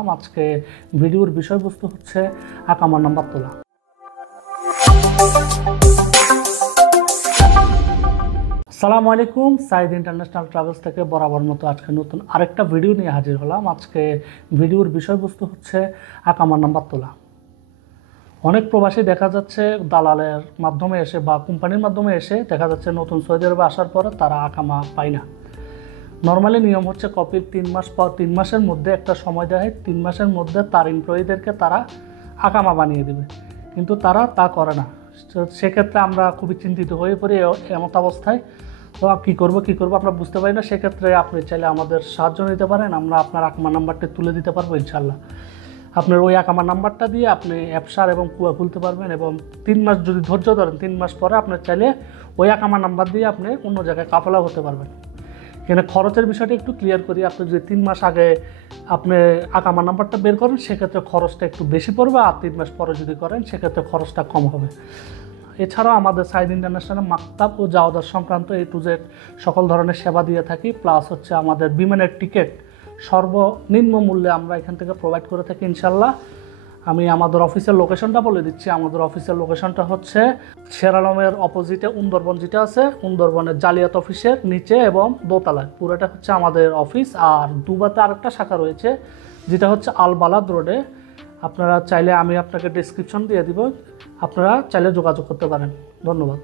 আজকে ভিডিওর বিষয়বস্তু হচ্ছে আকামার নাম্বার তোলা। আসসালামু আলাইকুম, সাইদ ইন্টারন্যাশনাল ট্রাভেলস থেকে বরাবর মতো আজকে নতুন আরেকটা ভিডিও নিয়ে হাজির হলাম। আজকে ভিডিওর বিষয়বস্তু হচ্ছে আকামার নাম্বার তোলা। অনেক প্রবাসী দেখা যাচ্ছে দালালের মাধ্যমে এসে বা কোম্পানির মাধ্যমে এসে দেখা যাচ্ছে নতুন সৌদি আরবে আসার পরে তারা আকামা পায় না। নর্মালি নিয়ম হচ্ছে কপির 3 মাস পর 3 মাসের মধ্যে একটা সময় দেয়, 3 মাসের মধ্যে তার এমপ্লয়ীদেরকে তারা আকামা বানিয়ে দেবে, কিন্তু তারা তা করে না। সেক্ষেত্রে আমরা খুবই চিন্তিত হয়ে পড়ি এমত অবস্থায়। তো কী করবো আমরা বুঝতে পারি না। সেক্ষেত্রে আপনি চাইলে আমাদের সাহায্য নিতে পারেন, আমরা আপনার আকামা নাম্বারটি তুলে দিতে পারবো ইনশাল্লাহ। আপনার ওই আকামা নাম্বারটা দিয়ে আপনি অ্যাপসার এবং কুয়া খুলতে পারবেন এবং 3 মাস যদি ধৈর্য ধরেন 3 মাস পরে আপনার চাইলে ওই আকামা নাম্বার দিয়ে আপনি অন্য জায়গায় কাফেলা হতে পারবেন। এখানে খরচের বিষয়টা একটু ক্লিয়ার করি। আপনি যদি 3 মাস আগে আপনি আকামা নাম্বারটা বের করেন সেক্ষেত্রে খরচটা একটু বেশি পড়বে, আর 3 মাস পরে যদি করেন সেক্ষেত্রে খরচটা কম হবে। এছাড়াও আমাদের সাইদ ইন্টারন্যাশনাল মাকতাব ও যাওয়াদার সংক্রান্ত A to Z সকল ধরনের সেবা দিয়ে থাকি। প্লাস হচ্ছে আমাদের বিমানের টিকিট সর্বনিম্ন মূল্যে আমরা এখান থেকে প্রোভাইড করে থাকি ইনশাল্লাহ। আমি আমাদের অফিসের লোকেশনটা বলে দিচ্ছি। আমাদের অফিসের লোকেশনটা হচ্ছে শেরালমের অপোজিটে উন্দরবন যেটা আছে, উন্দরবনের জালিয়াত অফিসের নিচে এবং দোতলায় পুরোটা হচ্ছে আমাদের অফিস। আর দুবাতে আরেকটা শাখা রয়েছে যেটা হচ্ছে আল বালাদ রোডে। আপনারা চাইলে আমি আপনাকে ডেসক্রিপশন দিয়ে দিব, আপনারা চাইলে যোগাযোগ করতে পারেন। ধন্যবাদ।